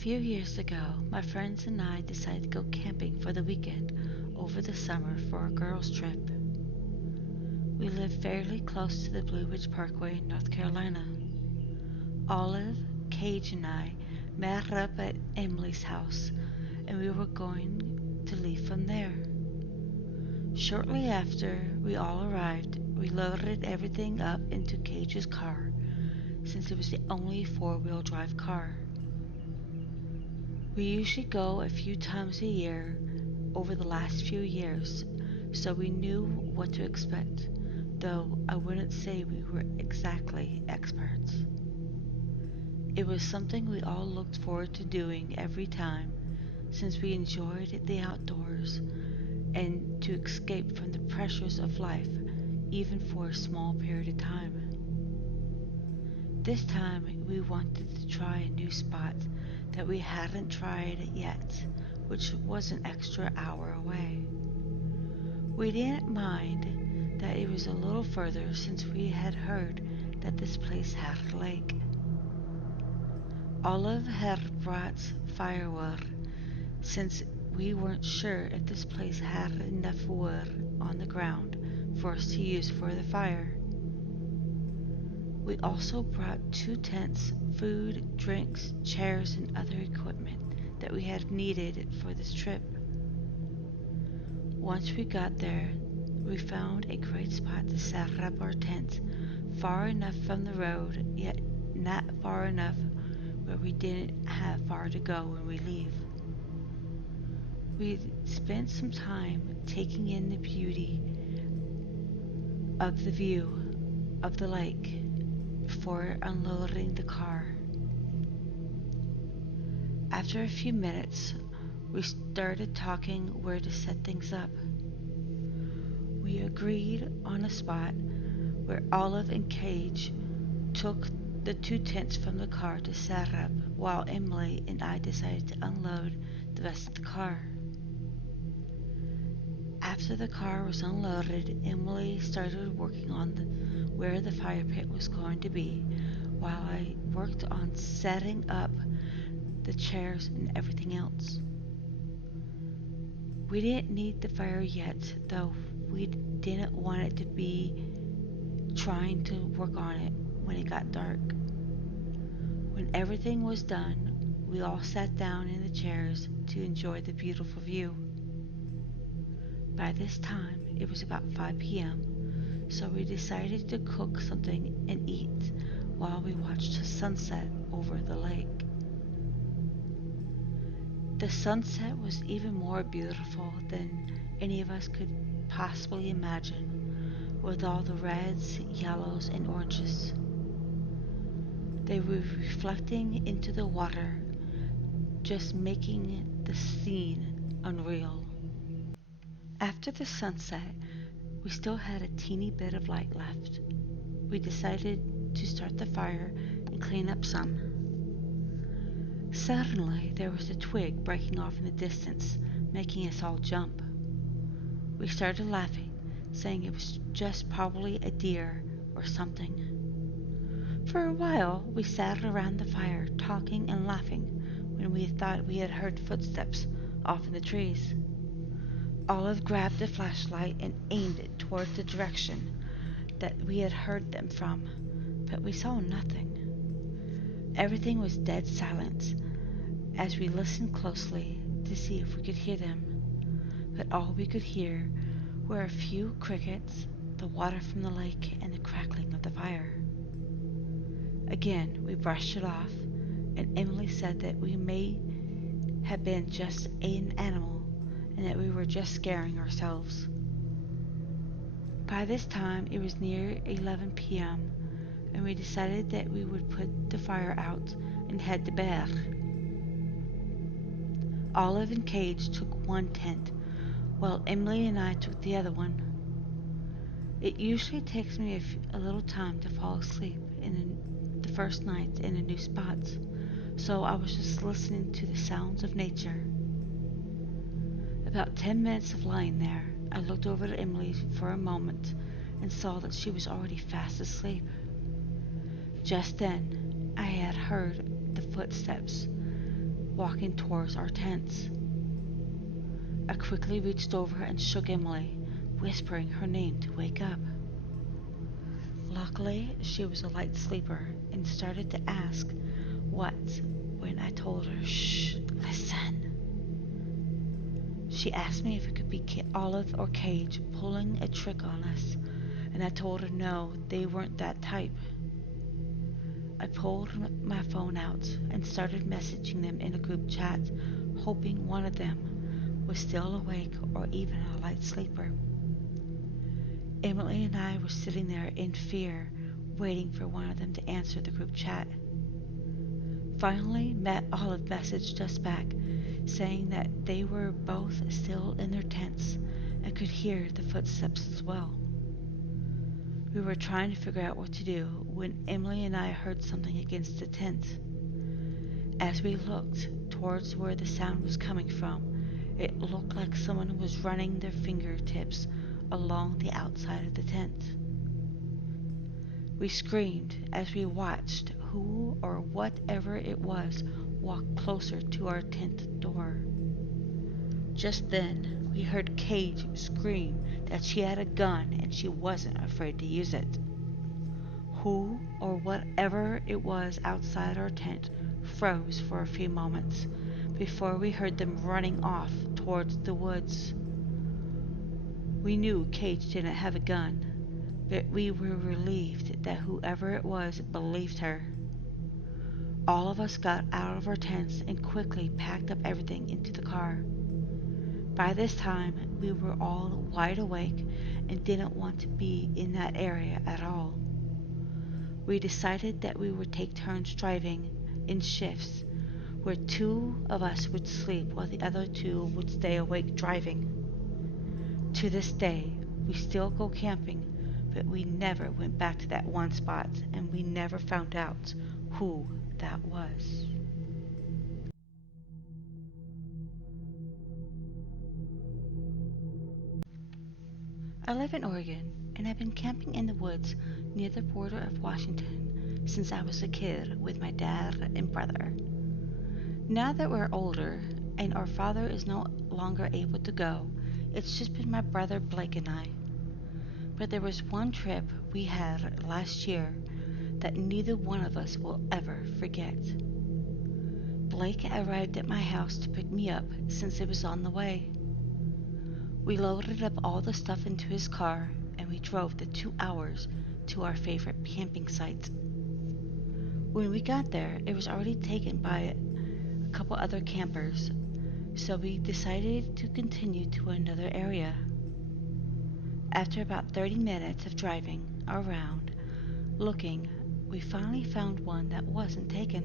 few years ago, my friends and I decided to go camping for the weekend over the summer for a girls' trip. We live fairly close to the Blue Ridge Parkway in North Carolina. Olive, Cage, and I met up at Emily's house, and we were going to leave from there. Shortly after we all arrived, we loaded everything up into Cage's car, since it was the only four-wheel drive car. We usually go a few times a year over the last few years, so we knew what to expect, though I wouldn't say we were exactly experts. It was something we all looked forward to doing every time, since we enjoyed the outdoors and to escape from the pressures of life, even for a small period of time. This time we wanted to try a new spot that we hadn't tried yet, which was an extra hour away. We didn't mind that it was a little further since we had heard that this place had a lake. Olive had brought firewood since we weren't sure if this place had enough wood on the ground for us to use for the fire. We also brought two tents, food, drinks, chairs, and other equipment that we had needed for this trip. Once we got there, we found a great spot to set up our tent, far enough from the road, yet not far enough where we didn't have far to go when we leave. We spent some time taking in the beauty of the view of the lake before unloading the car. After a few minutes, we started talking where to set things up. We agreed on a spot where Olive and Cage took the two tents from the car to set up, while Emily and I decided to unload the rest of the car. After the car was unloaded, Emily started working on where the fire pit was going to be, while I worked on setting up the chairs and everything else. We didn't need the fire yet, though we didn't want it to be trying to work on it when it got dark. When everything was done, we all sat down in the chairs to enjoy the beautiful view. By this time, it was about 5 p.m., so we decided to cook something and eat while we watched the sunset over the lake. The sunset was even more beautiful than any of us could possibly imagine, with all the reds, yellows, and oranges. They were reflecting into the water, just making the scene unreal. After the sunset, we still had a teeny bit of light left. We decided to start the fire and clean up some. Suddenly, there was a twig breaking off in the distance, making us all jump. We started laughing, saying it was just probably a deer or something. For a while, we sat around the fire, talking and laughing, when we thought we had heard footsteps off in the trees. Olive grabbed a flashlight and aimed it toward the direction that we had heard them from, but we saw nothing. Everything was dead silent as we listened closely to see if we could hear them, but all we could hear were a few crickets, the water from the lake, and the crackling of the fire. Again, we brushed it off, and Emily said that we may have been just an animal and that we were just scaring ourselves. By this time, it was near 11 p.m., and we decided that we would put the fire out and head to bed. Olive and Cage took one tent, while Emily and I took the other one. It usually takes me a little time to fall asleep in the first night in a new spot, so I was just listening to the sounds of nature. About 10 minutes of lying there, I looked over at Emily for a moment and saw that she was already fast asleep. Just then, I had heard the footsteps walking towards our tents. I quickly reached over and shook Emily, whispering her name to wake up. Luckily, she was a light sleeper and started to ask what when I told her, "Shh, listen." She asked me if it could be Olive or Cage pulling a trick on us, and I told her no, they weren't that type. I pulled my phone out and started messaging them in a group chat, hoping one of them was still awake or even a light sleeper. Emily and I were sitting there in fear, waiting for one of them to answer the group chat. Finally, Olive messaged us back, saying that they were both still in their tents and could hear the footsteps as well. We were trying to figure out what to do when Emily and I heard something against the tent. As we looked towards where the sound was coming from, it looked like someone was running their fingertips along the outside of the tent. We screamed as we watched who or whatever it was walk closer to our tent door. Just then, we heard Cage scream that she had a gun and she wasn't afraid to use it. Who or whatever it was outside our tent froze for a few moments before we heard them running off towards the woods. We knew Cage didn't have a gun, but we were relieved that whoever it was believed her. All of us got out of our tents and quickly packed up everything into the car. By this time, we were all wide awake and didn't want to be in that area at all. We decided that we would take turns driving in shifts, where two of us would sleep while the other two would stay awake driving. To this day, we still go camping, but we never went back to that one spot, and we never found out who that was. I live in Oregon, and I've been camping in the woods near the border of Washington since I was a kid with my dad and brother. Now that we're older and our father is no longer able to go, it's just been my brother Blake and I. But there was one trip we had last year that neither one of us will ever forget. Blake arrived at my house to pick me up since it was on the way. We loaded up all the stuff into his car and we drove the 2 hours to our favorite camping site. When we got there, it was already taken by a couple other campers, so we decided to continue to another area. After about 30 minutes of driving around, looking, we finally found one that wasn't taken.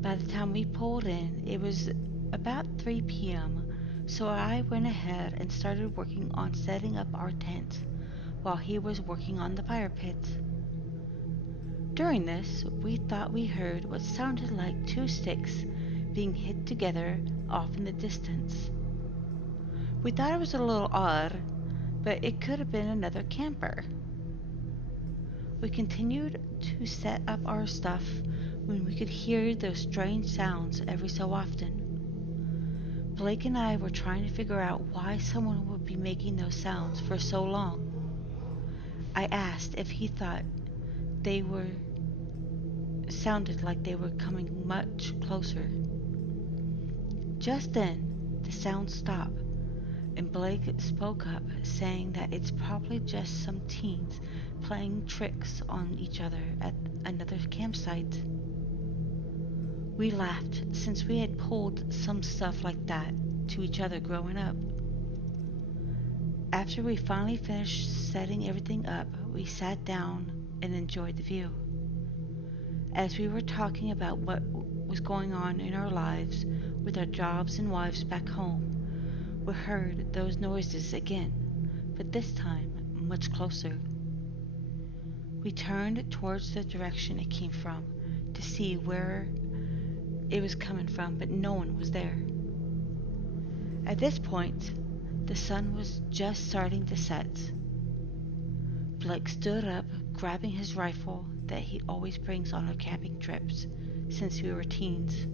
By the time we pulled in, it was about 3 p.m., so I went ahead and started working on setting up our tent while he was working on the fire pit. During this, we thought we heard what sounded like two sticks being hit together off in the distance. We thought it was a little odd, but it could have been another camper. We continued to set up our stuff when we could hear those strange sounds every so often. Blake and I were trying to figure out why someone would be making those sounds for so long. I asked if he thought they sounded like they were coming much closer. Just then, the sound stopped, and Blake spoke up, saying that it's probably just some teens playing tricks on each other at another campsite. We laughed since we had pulled some stuff like that to each other growing up. After we finally finished setting everything up, we sat down and enjoyed the view. As we were talking about what was going on in our lives with our jobs and wives back home, we heard those noises again, but this time much closer. We turned towards the direction it came from to see where it was coming from, but no one was there. At this point, the sun was just starting to set. Blake stood up, grabbing his rifle that he always brings on our camping trips since we were teens.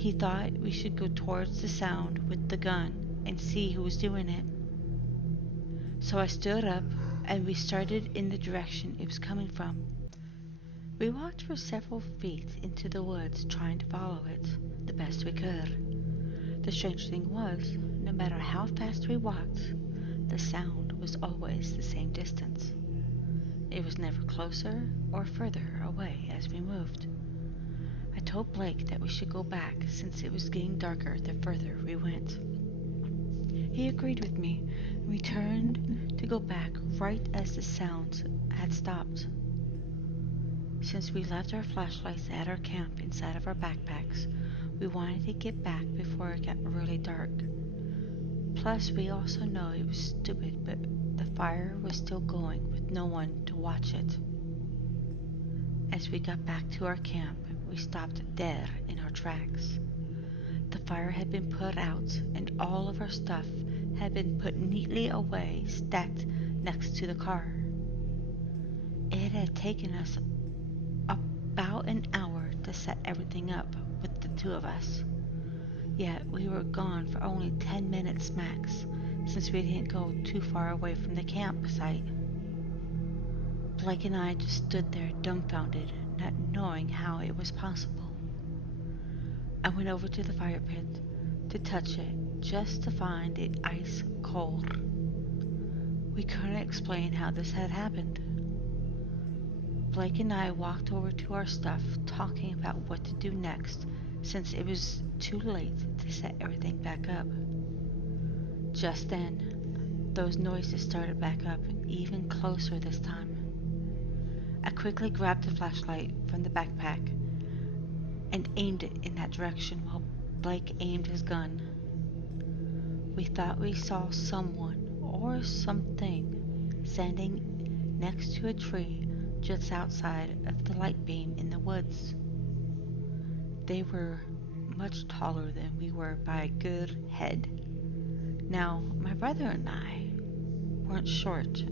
He thought we should go towards the sound with the gun and see who was doing it. So I stood up and we started in the direction it was coming from. We walked for several feet into the woods trying to follow it the best we could. The strange thing was, no matter how fast we walked, the sound was always the same distance. It was never closer or further away as we moved. I told Blake that we should go back since it was getting darker the further we went. He agreed with me, and we turned to go back right as the sounds had stopped. Since we left our flashlights at our camp inside of our backpacks, we wanted to get back before it got really dark. Plus, we also know it was stupid, but the fire was still going with no one to watch it. As we got back to our camp, we stopped dead in our tracks. The fire had been put out, and all of our stuff had been put neatly away, stacked next to the car. It had taken us about an hour to set everything up with the two of us. Yet we were gone for only 10 minutes max, since we didn't go too far away from the campsite. Blake and I just stood there dumbfounded, not knowing how it was possible. I went over to the fire pit to touch it, just to find it ice cold. We couldn't explain how this had happened. Blake and I walked over to our stuff, talking about what to do next, since it was too late to set everything back up. Just then, those noises started back up, even closer this time. I quickly grabbed the flashlight from the backpack and aimed it in that direction while Blake aimed his gun. We thought we saw someone or something standing next to a tree just outside of the light beam in the woods. They were much taller than we were by a good head. Now, my brother and I weren't short.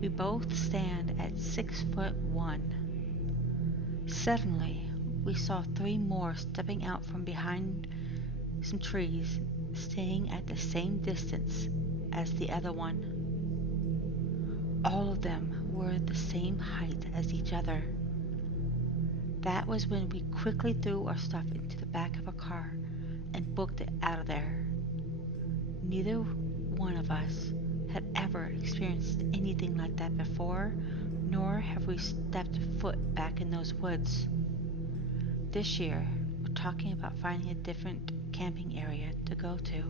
We both stand at 6'1". Suddenly, we saw three more stepping out from behind some trees, staying at the same distance as the other one. All of them were the same height as each other. That was when we quickly threw our stuff into the back of a car and booked it out of there. Neither one of us had ever experienced anything like that before, nor have we stepped foot back in those woods. This year, we're talking about finding a different camping area to go to.